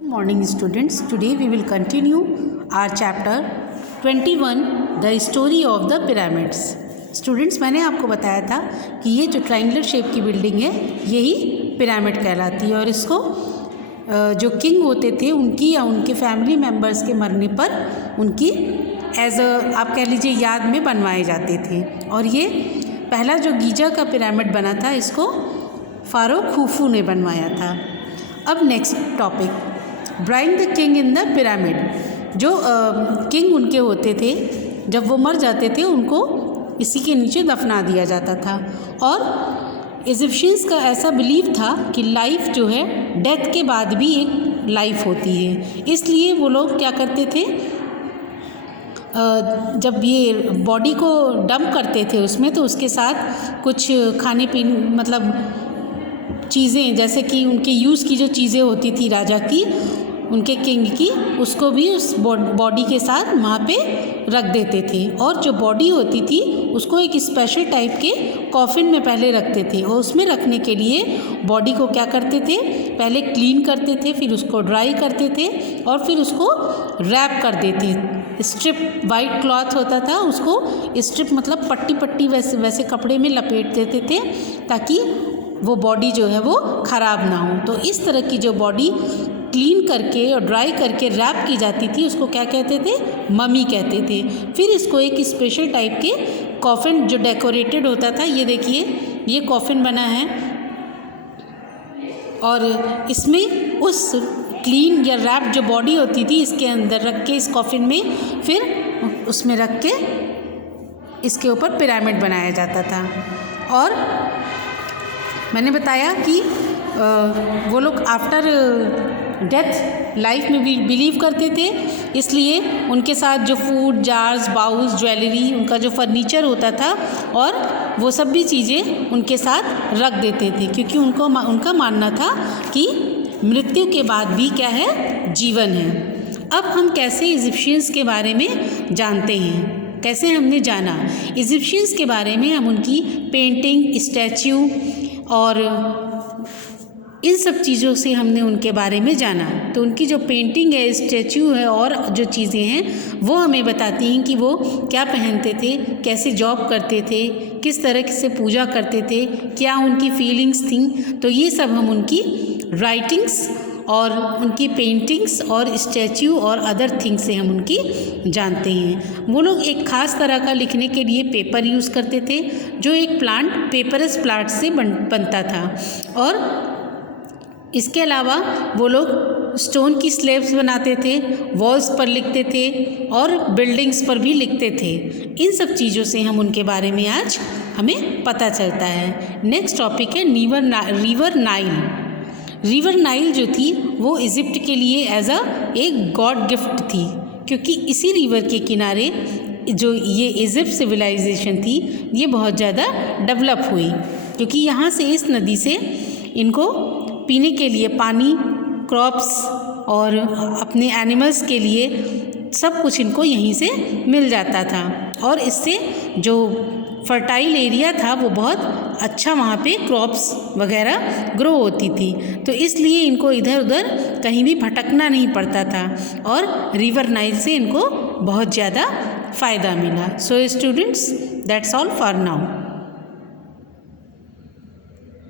Good morning students. Today we will continue our chapter 21 The Story of the Pyramids. Students, मैंने आपको बताया था कि ये जो ट्रायंगुलर शेप की बिल्डिंग है यही पिरामिड कहलाती है और इसको जो किंग होते थे उनकी या उनके फैमिली मेम्बर्स के मरने पर उनकी एज आप कह लीजिए याद में बनवाए जाते थे। और ये पहला जो गीजा का पिरामिड बना था इसको फ़ारो खुफू ने बनवाया था। अब next topic, bring the king in the pyramid. जो किंग उनके होते थे जब वो मर जाते थे उनको इसी के नीचे दफना दिया जाता था। और इजिप्शियंस का ऐसा बिलीव था कि लाइफ जो है डेथ के बाद भी एक लाइफ होती है, इसलिए वो लोग क्या करते थे, जब ये बॉडी को डंप करते थे उसमें तो उसके साथ कुछ खाने पीने मतलब चीज़ें जैसे कि उनके यूज़ की जो चीज़ें होती थी राजा की, उनके किंग की, उसको भी उस बॉडी के साथ वहाँ पे रख देते थे। और जो बॉडी होती थी उसको एक स्पेशल टाइप के कॉफिन में पहले रखते थे और उसमें रखने के लिए बॉडी को क्या करते थे, पहले क्लीन करते थे, फिर उसको ड्राई करते थे और फिर उसको रैप कर देते। स्ट्रिप वाइट क्लॉथ होता था, उसको स्ट्रिप मतलब पट्टी पट्टी वैसे कपड़े में लपेट देते थे ताकि वो बॉडी जो है वो ख़राब ना हो। तो इस तरह की जो बॉडी क्लीन करके और ड्राई करके रैप की जाती थी उसको क्या कहते थे, ममी कहते थे। फिर इसको एक स्पेशल टाइप के कॉफिन जो डेकोरेटेड होता था, ये देखिए ये कॉफिन बना है और इसमें उस क्लीन या रैप जो बॉडी होती थी इसके अंदर रख के इस कॉफिन में फिर उसमें रख के इसके ऊपर पिरामिड बनाया जाता था। और मैंने बताया कि वो लोग आफ्टर डेथ लाइफ में भी बिलीव करते थे, इसलिए उनके साथ जो फूड जार्स, बाउल्स, ज्वेलरी, उनका जो फर्नीचर होता था और वो सब भी चीज़ें उनके साथ रख देते थे, क्योंकि उनका मानना था कि मृत्यु के बाद भी क्या है, जीवन है। अब हम कैसे इजिप्शियंस के बारे में जानते हैं, कैसे हमने जाना इजिप्शियंस के बारे में, हम उनकी पेंटिंग, स्टैच्यू और इन सब चीज़ों से हमने उनके बारे में जाना। तो उनकी जो पेंटिंग है, स्टैच्यू है और जो चीज़ें हैं वो हमें बताती हैं कि वो क्या पहनते थे, कैसे जॉब करते थे, किस तरह से पूजा करते थे, क्या उनकी फीलिंग्स थी। तो ये सब हम उनकी राइटिंग्स और उनकी पेंटिंग्स और स्टैच्यू और अदर थिंग्स से हम उनकी जानते हैं। वो लोग एक ख़ास तरह का लिखने के लिए पेपर यूज़ करते थे जो एक प्लांट पेपरस प्लांट से बनता था। और इसके अलावा वो लोग स्टोन की स्लेब्स बनाते थे, वॉल्स पर लिखते थे और बिल्डिंग्स पर भी लिखते थे। इन सब चीज़ों से हम उनके बारे में आज हमें पता चलता है। नेक्स्ट टॉपिक है रिवर नाइल। रिवर नाइल जो थी वो इजिप्ट के लिए एक गॉड गिफ्ट थी, क्योंकि इसी रिवर के किनारे जो ये इजिप्ट सिविलाइजेशन थी ये बहुत ज़्यादा डेवलप हुई, क्योंकि यहाँ से इस नदी से इनको पीने के लिए पानी, क्रॉप्स और अपने एनिमल्स के लिए सब कुछ इनको यहीं से मिल जाता था। और इससे जो फर्टाइल एरिया था वो बहुत अच्छा, वहाँ पे क्रॉप्स वगैरह ग्रो होती थी, तो इसलिए इनको इधर उधर कहीं भी भटकना नहीं पड़ता था और रिवर नाइल से इनको बहुत ज़्यादा फ़ायदा मिला। So students, that's all for now.